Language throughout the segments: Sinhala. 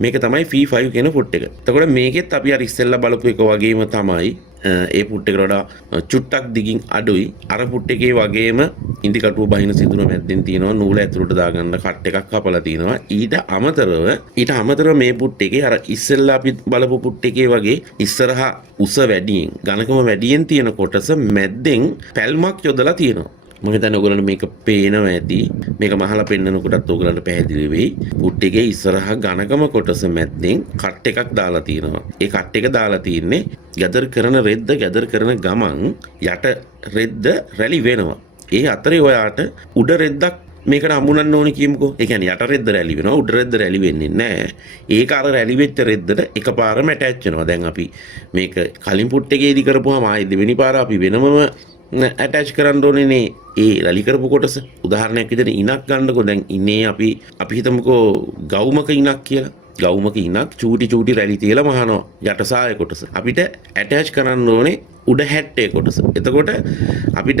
මේක තමයි V5 කියන පුට් එක. එතකොට මේකෙත් අපි අර ඉස්සෙල්ලා බලපු එක වගේම තමයි ඒ පුට් එකට වඩා චුට්ටක් දිගින් අඩුයි. අර පුට් එකේ වගේම ඉන්දි කටුව බහින සිදුර මැද්දෙන් තියෙනවා නූල ඇතුළට දාගන්න කට් එකක් කපලා තියෙනවා. ඊට අමතරව මේ පුට් එකේ අර ඉස්සෙල්ලා අපි බලපු පුට් එකේ වගේ ඉස්සරහා උස වැඩියෙන් ඝනකම වැඩියෙන් තියෙන කොටස මැද්දෙන් පැල්මක් යොදලා තියෙනවා. මම හිතන්නේ ඔයගලන්ට මේක පේනවා ඇති. මේක මහලා පෙන්නනකොටත් ඔයගලන්ට පැහැදිලි වෙයි. පුට් එකේ ඉස්සරහා ඝනකම කොටස මැද්දෙන් කට් එකක් දාලා තියෙනවා. ඒ කට් එක දාලා තියෙන්නේ ගැදර් කරන ගමන් යට රෙද්ද රැලි වෙනවා. ඒ අතරේ ඔයාට උඩ රෙද්දක් මේකට හමුනන්න ඕනේ කියමුකෝ. ඒ කියන්නේ යට රෙද්ද රැලි වෙනවා උඩ රෙද්ද රැලි වෙන්නේ නැහැ. ඒක අර රැලි වෙච්ච රෙද්දට එකපාරම ඇටච් වෙනවා. දැන් අපි මේක කලින් පුට් එකේදී කරපුවාම ආයෙ දෙවෙනි පාර අපි වෙනමම ඇටච් කරන්න ඕනේනේ ඒ රැලි කරපු කොටස. උදාහරණයක් විදිහට ඉනක් ගන්නකො. දැන් ඉන්නේ අපි හිතමුකෝ ගවුමක ඉනක් කියලා. ගවුමක ඉනක් චූටි රැලි තියලා මහනවා යට සාය කොටස. අපිට ඇටච් කරන්න ඕනේ උඩ හැට්ටේ කොටස. එතකොට අපිට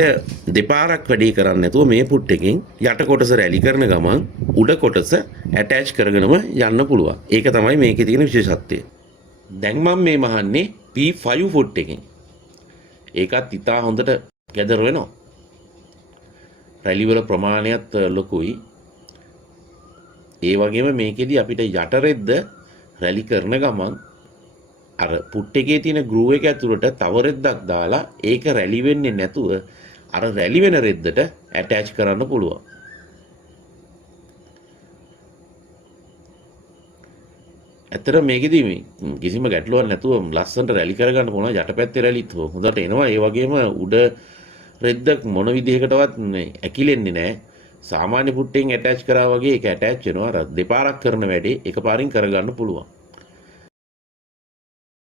දෙපාරක් වැඩේ කරන්න නැතුව මේ පුට් එකෙන් යට කොටස රැලි කරන ගමන් උඩ කොටස ඇටච් කරගෙනම යන්න පුළුවන්. ඒක තමයි මේකේ තියෙන විශේෂත්වය. දැන් මම මේ මහන්නේ P5 පුට් එකෙන්. ඒකත් ඉතා හොඳට ගැදර වෙනවා. රැලි වල ප්‍රමාණයත් ලොකුයි. ඒ වගේම මේකෙදි අපිට යට රෙද්ද රැලි කරන ගමන් අර පුට් එකේ තියෙන ගෲව් එක ඇතුළට තව රෙද්දක් දාලා ඒක රැලි වෙන්නේ නැතුව අර රැලි වෙන රෙද්දට ඇටච් කරන්න පුළුවන්. ඇත්තට මේකෙදි කිසිම ගැටලුවක් නැතුව ලස්සනට රැලි කරගන්න පුළුවන්. යටපැත්තේ රැලිත් හොඳට එනවා. ඒ වගේම උඩ රෙද්ද මොන විදිහකටවත් ඇකිලෙන්නේ නැහැ. සාමාන්‍ය පුට්ටෙන් ඇටච් කරා වගේ ඒක ඇටච් වෙනවා. අර දෙපාරක් කරන වැඩේ එකපාරින් කරගන්න පුළුවන්.